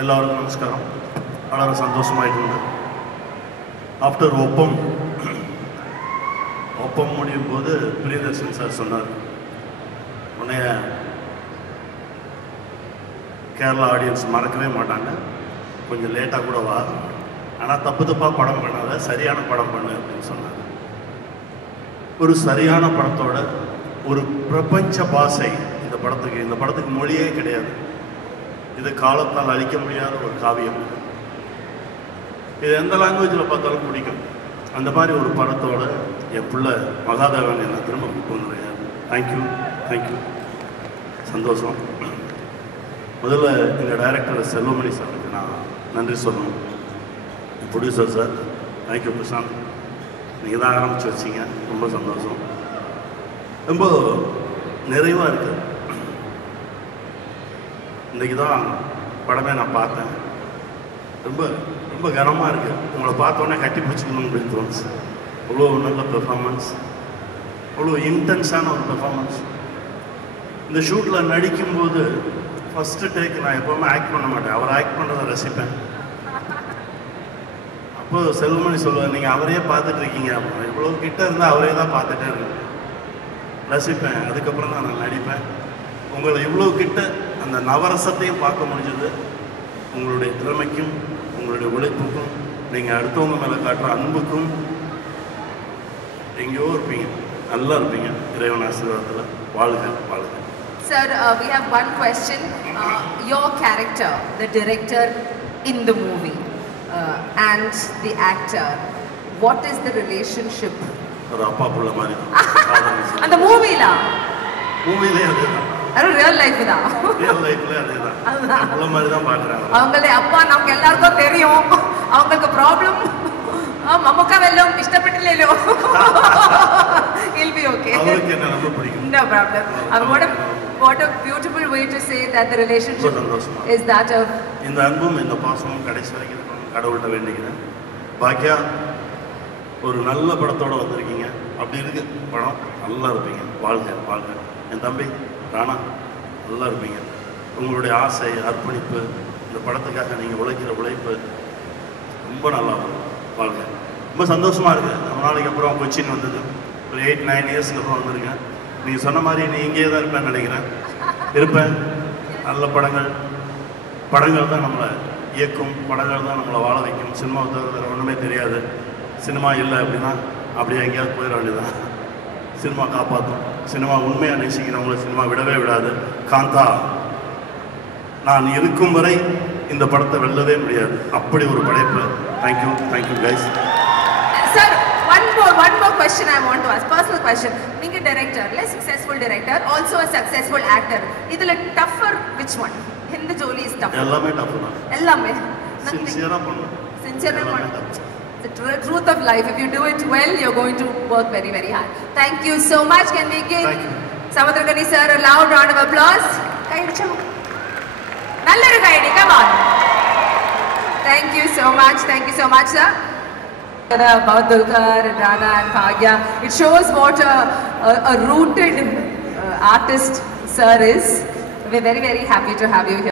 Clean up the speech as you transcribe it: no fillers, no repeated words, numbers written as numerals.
எல்லாருக்கும் நமஸ்காரம். எல்லாரும் சந்தோஷமாயிட்டு ஆஃப்டர் ஒப்பம் முடியும் போது பிரியதர்ஷன் சார் சொன்னார், உன்னைய கேரளா ஆடியன்ஸ் மறக்கவே மாட்டாங்க, கொஞ்சம் லேட்டாக கூட வா, ஆனால் தப்பு தப்பாக படம் பண்ணாத, சரியான படம் பண்ணு அப்படின்னு சொன்னாங்க. ஒரு சரியான படத்தோட ஒரு பிரபஞ்ச பாஷை இந்த படத்துக்கு மொழியே கிடையாது. இது காலத்தால் அழிக்க முடியாத ஒரு காவியம். இது எந்த லாங்குவேஜில் பார்த்தாலும் பிடிக்கும். அந்த மாதிரி ஒரு படத்தோட என் பிள்ளை மகாதேவன் என்னை திரும்ப கூப்பிட்டு வந்துருக்காரு. தேங்க்யூ, சந்தோஷம். முதல்ல எங்கள் டைரக்டர் செல்வமணி சாருக்கு நான் நன்றி சொல்லணும். என் ப்ரொடியூசர் சார், தேங்க்யூ பிரசாந்த், நீங்கள் தான் ஆரம்பித்து வச்சிங்க, ரொம்ப சந்தோஷம். ரொம்ப நிறைவாக இருக்குது. இன்றைக்கி தான் படமே நான் பார்த்தேன். ரொம்ப ரொம்ப கனமாக இருக்குது. உங்களை பார்த்தோன்னே கட்டி பிடிச்சிக்கணும் அப்படின்னு தோணுச்சு. அவ்வளோ நல்ல பெர்ஃபார்மன்ஸ், அவ்வளோ இன்டென்ஸான ஒரு பெர்ஃபார்மன்ஸ். இந்த ஷூட்டில் நடிக்கும்போது ஃபஸ்ட்டு டேக் நான் எப்போவுமே ஆக்ட் பண்ண மாட்டேன், அவர் ஆக்ட் பண்ணுறதை ரசிப்பேன். அப்போது செல்வமணி சொல்லுவார், நீங்கள் அவரையே பார்த்துட்ருக்கீங்க, இவ்வளோ கிட்டே இருந்தால் அவரே தான் பார்த்துட்டே இருக்கேன், ரசிப்பேன். அதுக்கப்புறம் தான் நான் நடிப்பேன். உங்களை இவ்வளோ கிட்ட அந்த நவரசத்தையும் பார்க்க முடிஞ்சது உங்களுடைய திறமைக்கும் உங்களுடைய உழைப்புக்கும் நீங்கள் அடுத்தவங்க மேலே காட்டுற அன்புக்கும். எங்கேயோ இருப்பீங்க, நல்லா இருப்பீங்க. இறைவன் ஆசீர்வாதத்தில் வாழ்க. Sir, we have one question. Your character, the director in the movie and the actor, what is the relationship? ஒரு அப்பா புள்ள மாதிரி அந்த மூவிலே அதுதான். அது ரியல் லைஃப் தான். ரியல் லைஃப்ல அதுதான். புள்ள மாதிரி தான் பார்க்குறாங்க. அவங்களே அப்பா நமக்கு எல்லாருக்கும் தெரியும். அவங்களுக்கு ப்ராப்ளம் மம்முக்கா வெல்லும் இஷ்டப்பட்டில்லையோ. He'll be okay. அவருக்கு என்ன ரொம்ப பிடிக்கும். No problem. What a beautiful way to say that the relationship is that of. இந்த அன்பும் இந்த பாசமும் கடைசி வரைக்கும் கடவுள்கிட்ட வேண்டிக்கிறேன். பாக்கியா ஒரு நல்ல படத்தோடு வந்திருக்கீங்க. அப்படி இருக்கு படம், நல்லா இருப்பீங்க. வாழ்க. என் தம்பி ராணா, நல்லா இருப்பீங்க. உங்களுடைய ஆசை, அர்ப்பணிப்பு, இந்த படத்துக்காக நீங்கள் உழைக்கிற உழைப்பு ரொம்ப நல்லா இருக்கும். வாழ்க. ரொம்ப சந்தோஷமாக இருக்குது. ரொம்ப நாளைக்கு அப்புறம் கொச்சின் வந்தது, ஒரு 8-9 இயர்ஸ்க்கு அப்புறம் வந்திருக்கேன். நீங்கள் சொன்ன மாதிரி நீ இங்கேயே தான் இருப்பேன்னு நினைக்கிறேன். இருப்பேன். நல்ல படங்கள் தான் நம்மளை இயக்கும், படங்கள் தான் நம்மளை வாழ வைக்கும். சினிமாவை தவிர ஒன்றுமே தெரியாது. சினிமா இல்லை அப்படின்னா அப்படியே எங்கேயாவது போயிட வேண்டியதான். சினிமா காப்பாற்றும். சினிமா உண்மையாக நேசிக்கிறவங்கள சினிமா விடவே விடாது. காந்தா நான் இருக்கும் வரை இந்த படத்தை வெல்லவே முடியாது. அப்படி ஒரு படைப்பு. Thank you guys. Sir, one more question I want to ask. Personal question. நீங்க director, less successful director, also a successful actor. இதுல tougher which one? எந்த ஜோலி is tougher? எல்லாமே tough தான். எல்லாமே. சின்சியரா பண்ணணும். The truth of life. If you do it well, you're going to work very, very hard. Thank you so much. Can we give Samudragani sir a loud round of applause? Nallaru kaidi, come on. Thank you so much, sir. About Dulquer, Rana and Bhagya. It shows what a rooted artist sir is. We're very, very happy to have you here.